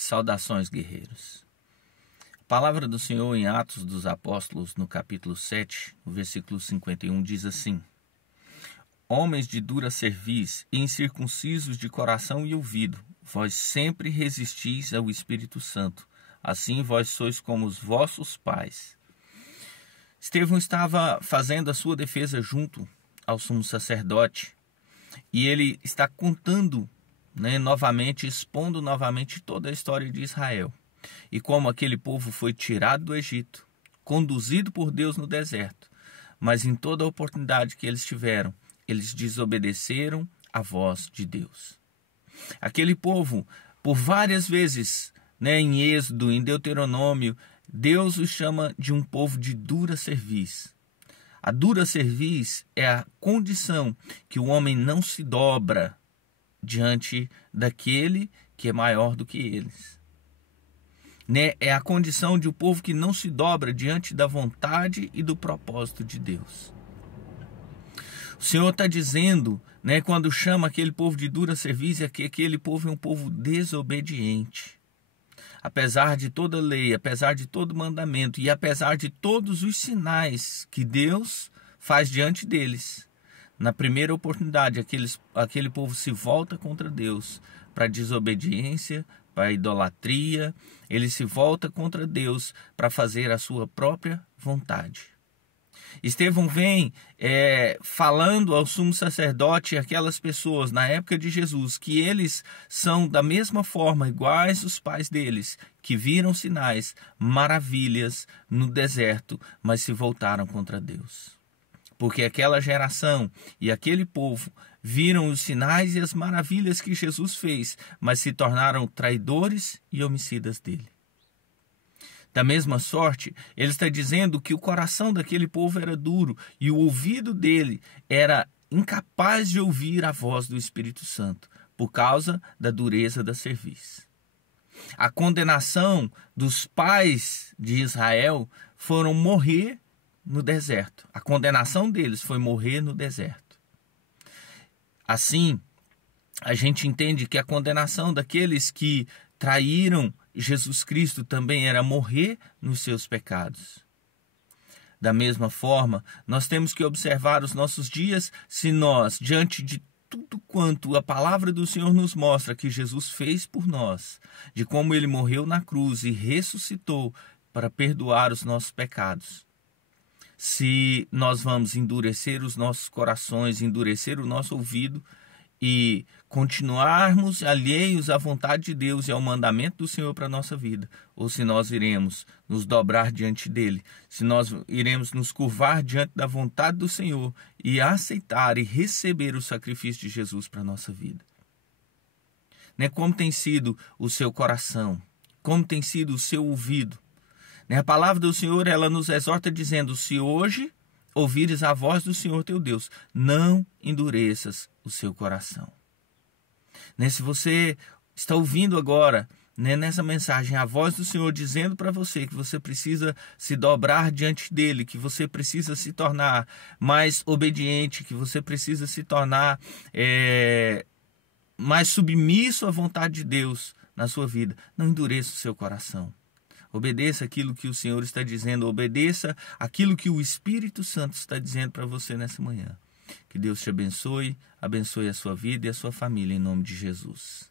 Saudações, guerreiros. A palavra do Senhor em Atos dos Apóstolos, no capítulo 7, no versículo 51, diz assim: Homens de dura cerviz e incircuncisos de coração e ouvido, vós sempre resistis ao Espírito Santo, assim vós sois como os vossos pais. Estevão estava fazendo a sua defesa junto ao sumo sacerdote, e ele está contando novamente, expondo novamente toda a história de Israel. E como aquele povo foi tirado do Egito, conduzido por Deus no deserto, mas em toda a oportunidade que eles tiveram, eles desobedeceram à voz de Deus. Aquele povo, por várias vezes, em Êxodo, em Deuteronômio, Deus os chama de um povo de dura cerviz. A dura cerviz é a condição que o homem não se dobra diante daquele que é maior do que eles. É a condição de um povo que não se dobra diante da vontade e do propósito de Deus. O Senhor está dizendo, quando chama aquele povo de dura cerviz, é que aquele povo é um povo desobediente. Apesar de toda a lei, apesar de todo mandamento e apesar de todos os sinais que Deus faz diante deles, na primeira oportunidade, aquele povo se volta contra Deus para a desobediência, para a idolatria. Ele se volta contra Deus para fazer a sua própria vontade. Estevão vem falando ao sumo sacerdote e aquelas pessoas na época de Jesus que eles são da mesma forma iguais os pais deles, que viram sinais, maravilhas no deserto, mas se voltaram contra Deus. Porque aquela geração e aquele povo viram os sinais e as maravilhas que Jesus fez, mas se tornaram traidores e homicidas dele. Da mesma sorte, ele está dizendo que o coração daquele povo era duro e o ouvido dele era incapaz de ouvir a voz do Espírito Santo, por causa da dureza da cerviz. A condenação dos pais de Israel foram morrer no deserto. A condenação deles foi morrer no deserto. Assim, a gente entende que a condenação daqueles que traíram Jesus Cristo também era morrer nos seus pecados. Da mesma forma, nós temos que observar os nossos dias se nós, diante de tudo quanto a palavra do Senhor nos mostra que Jesus fez por nós, de como ele morreu na cruz e ressuscitou para perdoar os nossos pecados, se nós vamos endurecer os nossos corações, endurecer o nosso ouvido e continuarmos alheios à vontade de Deus e ao mandamento do Senhor para a nossa vida, ou se nós iremos nos dobrar diante dele, se nós iremos nos curvar diante da vontade do Senhor e aceitar e receber o sacrifício de Jesus para a nossa vida. Como tem sido o seu coração? Como tem sido o seu ouvido? A palavra do Senhor, ela nos exorta dizendo: se hoje ouvires a voz do Senhor teu Deus, não endureças o seu coração. Se você está ouvindo agora, nessa mensagem, a voz do Senhor dizendo para você que você precisa se dobrar diante dele, que você precisa se tornar mais obediente, que você precisa se tornar mais submisso à vontade de Deus na sua vida, não endureça o seu coração. Obedeça aquilo que o Senhor está dizendo, obedeça aquilo que o Espírito Santo está dizendo para você nessa manhã. Que Deus te abençoe, abençoe a sua vida e a sua família, em nome de Jesus.